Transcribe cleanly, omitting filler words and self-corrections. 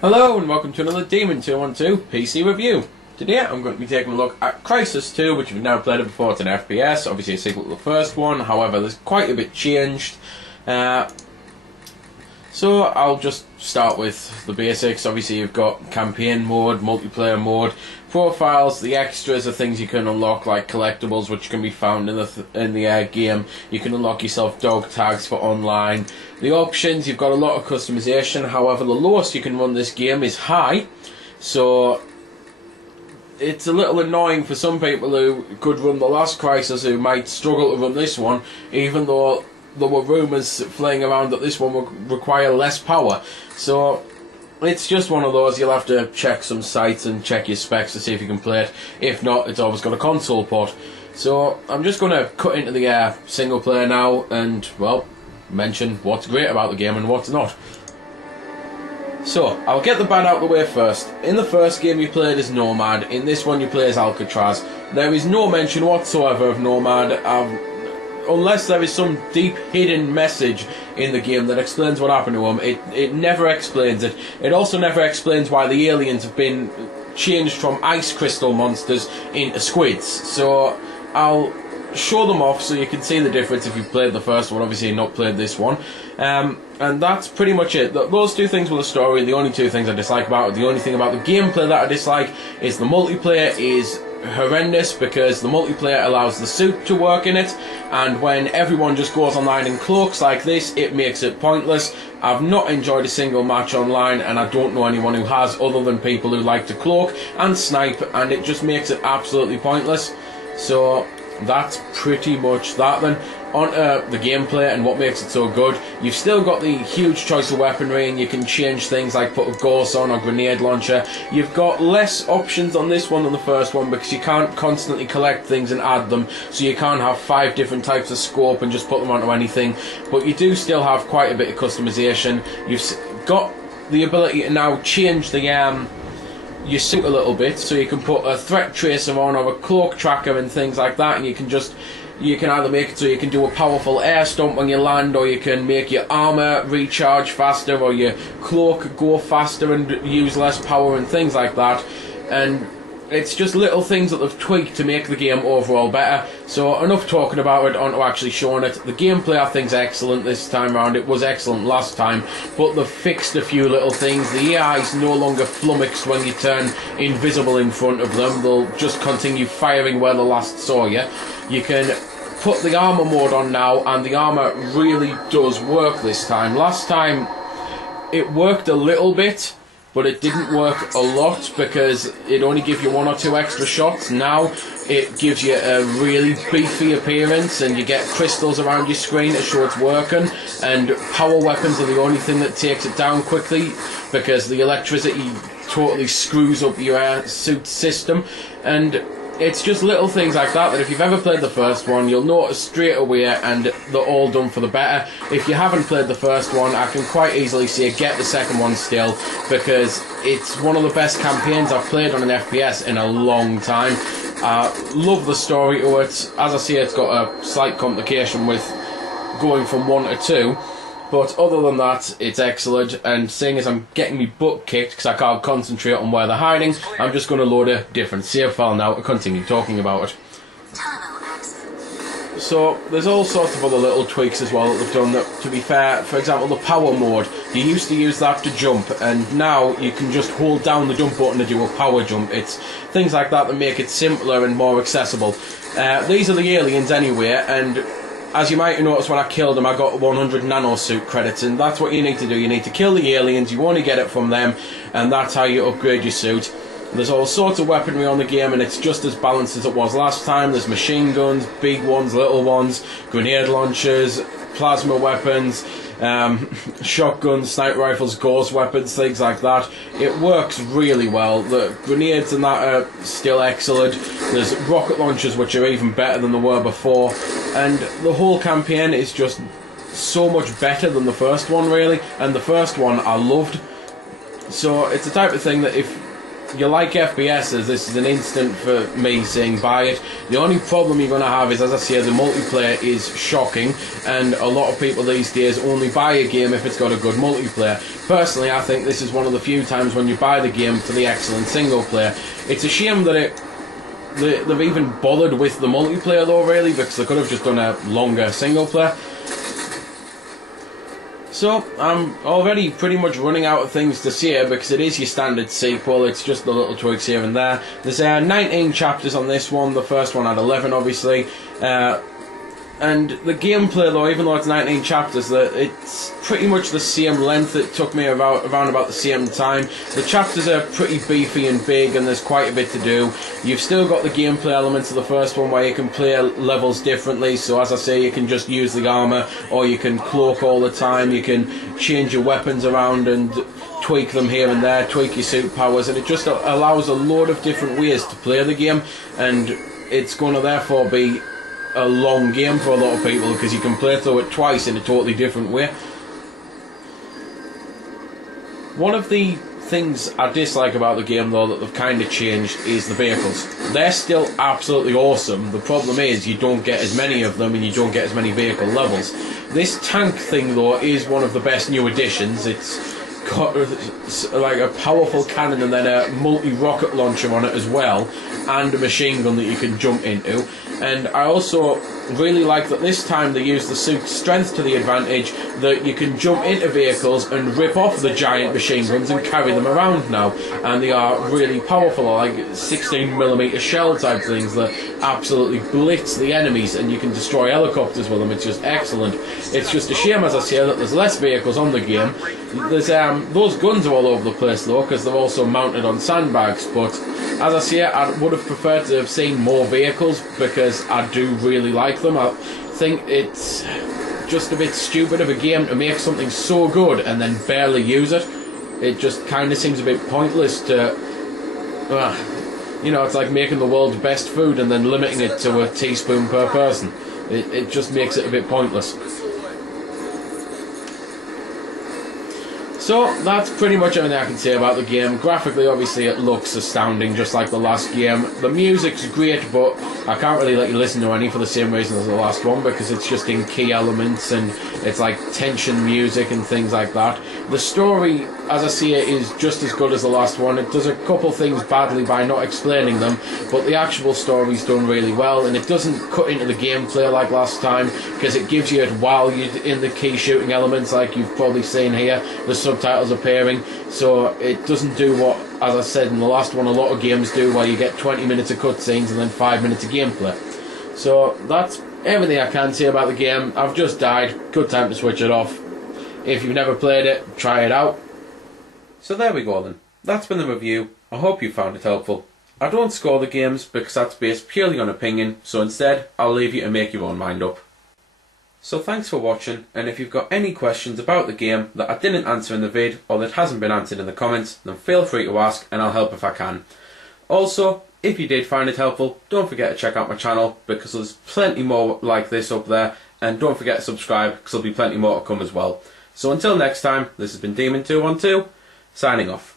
Hello and welcome to another Demon 212 PC review. Today I'm going to be taking a look at Crysis 2, which we've now played before. It's an FPS, obviously a sequel to the first one, however there's quite a bit changed. So I'll just start with the basics. Obviously you've got campaign mode, multiplayer mode, profiles. The extras are things you can unlock, like collectibles which can be found in the game. You can unlock yourself dog tags for online. The options, you've got a lot of customization, however the lowest you can run this game is high, so it's a little annoying for some people who could run the last Crysis who might struggle to run this one, even though there were rumours flying around that this one would require less power. So it's just one of those. You'll have to check some sites and check your specs to see if you can play it. If not, it's always got a console port. So I'm just going to cut into the single player now and, well, mention what's great about the game and what's not. So, I'll get the bad out of the way first. In the first game you played as Nomad, in this one you play as Alcatraz. There is no mention whatsoever of Nomad, unless there is some deep hidden message in the game that explains what happened to him. It never explains it. It also never explains why the aliens have been changed from ice crystal monsters into squids. So, I'll show them off so you can see the difference if you've played the first one, obviously not played this one. And that's pretty much it. Those two things were the story, the only two things I dislike about it. The only thing about the gameplay that I dislike is the multiplayer is horrendous, because the multiplayer allows the suit to work in it, and when everyone just goes online in cloaks like this, it makes it pointless. I've not enjoyed a single match online, and I don't know anyone who has, other than people who like to cloak and snipe, and it just makes it absolutely pointless. So that's pretty much that then. On the gameplay and what makes it so good, you've still got the huge choice of weaponry, and you can change things like put a ghost on or grenade launcher. You've got less options on this one than the first one, because you can't constantly collect things and add them, so you can't have 5 different types of scope and just put them onto anything. But you do still have quite a bit of customization. You've got the ability to now change the your suit a little bit, so you can put a threat tracer on or a cloak tracker and things like that, and you can either make it so you can do a powerful air stomp when you land, or you can make your armour recharge faster, or your cloak go faster and use less power and things like that. And it's just little things that they've tweaked to make the game overall better. So enough talking about it, on to actually showing it. The gameplay I think is excellent this time around. It was excellent last time, but they've fixed a few little things. The AI is no longer flummoxed when you turn invisible in front of them. They'll just continue firing where they last saw you. You can put the armour mode on now, and the armour really does work this time. Last time it worked a little bit, but it didn't work a lot, because it only gave you 1 or 2 extra shots. Now it gives you a really beefy appearance, and you get crystals around your screen to show it's working, and power weapons are the only thing that takes it down quickly, because the electricity totally screws up your suit system. And it's just little things like that if you've ever played the first one, you'll notice straight away, and they're all done for the better. If you haven't played the first one, I can quite easily say get the second one still, because it's one of the best campaigns I've played on an FPS in a long time. I love the story to it. As I say, it's got a slight complication with going from 1 to 2. But other than that, it's excellent, and seeing as I'm getting me butt kicked because I can't concentrate on where they're hiding, I'm just going to load a different save file now to continue talking about it. So, there's all sorts of other little tweaks as well that they've done that, to be fair, for example, the power mode, you used to use that to jump, and now you can just hold down the jump button to do a power jump. It's things like that that make it simpler and more accessible. These are the aliens anyway, and as you might have noticed, when I killed them, I got 100 nanosuit credits, and that's what you need to do. You need to kill the aliens, you want to get it from them, and that's how you upgrade your suit. There's all sorts of weaponry on the game, and it's just as balanced as it was last time. There's machine guns, big ones, little ones, grenade launchers, plasma weapons, shotguns, sniper rifles, ghost weapons, things like that. It works really well. The grenades and that are still excellent. There's rocket launchers which are even better than they were before, and the whole campaign is just so much better than the first one, really, and the first one I loved. So it's the type of thing that if you like FPSs, this is an instant for me saying buy it. The only problem you're going to have is, as I say, the multiplayer is shocking, and a lot of people these days only buy a game if it's got a good multiplayer. Personally, I think this is one of the few times when you buy the game for the excellent single player. It's a shame that they've even bothered with the multiplayer though, really, because they could have just done a longer single player. So, I'm already pretty much running out of things to say because it is your standard sequel. It's just the little tweaks here and there. There's 19 chapters on this one. The first one had 11, obviously. And the gameplay, though, even though it's 19 chapters, it's pretty much the same length. It took me around about the same time. The chapters are pretty beefy and big, and there's quite a bit to do. You've still got the gameplay elements of the first one where you can play levels differently. So, as I say, you can just use the armour, or you can cloak all the time. You can change your weapons around and tweak them here and there, tweak your suit powers, and it just allows a load of different ways to play the game, and it's going to therefore be a long game for a lot of people because you can play through it twice in a totally different way. One of the things I dislike about the game, though, that they've kind of changed is the vehicles. They're still absolutely awesome. The problem is you don't get as many of them and you don't get as many vehicle levels. This tank thing, though, is one of the best new additions. It's got like a powerful cannon and then a multi-rocket launcher on it as well, and a machine gun that you can jump into. And I also really like that this time they use the suit's strength to the advantage, that you can jump into vehicles and rip off the giant machine guns and carry them around now, and they are really powerful, like 16mm shell type things that absolutely blitz the enemies, and you can destroy helicopters with them. It's just excellent. It's just a shame, as I say, that there's less vehicles on the game. There's those guns are all over the place though, because they're also mounted on sandbags, but as I say, I would have preferred to have seen more vehicles because I do really like them. I think it's just a bit stupid of a game to make something so good and then barely use it. It just kind of seems a bit pointless to, you know, it's like making the world's best food and then limiting it to a teaspoon per person. It just makes it a bit pointless. So, that's pretty much everything I can say about the game. Graphically, obviously, it looks astounding, just like the last game. The music's great, but I can't really let you listen to any for the same reason as the last one, because it's just in key elements, and it's like tension music and things like that. The story, as I see it, is just as good as the last one. It does a couple things badly by not explaining them, but the actual story's done really well, and it doesn't cut into the gameplay like last time, because it gives you it while you're in the key shooting elements, like you've probably seen here. The subtitles appearing, so it doesn't do what, as I said in the last one, a lot of games do, where you get 20 minutes of cutscenes and then 5 minutes of gameplay. So that's everything I can say about the game. I've just died. Good time to switch it off. If you've never played it, try it out. So there we go then. That's been the review. I hope you found it helpful. I don't score the games because that's based purely on opinion, so instead I'll leave you to make your own mind up. So thanks for watching, and if you've got any questions about the game that I didn't answer in the vid or that hasn't been answered in the comments, then feel free to ask and I'll help if I can. Also, if you did find it helpful, don't forget to check out my channel because there's plenty more like this up there, and don't forget to subscribe because there'll be plenty more to come as well. So until next time, this has been Demon212, signing off.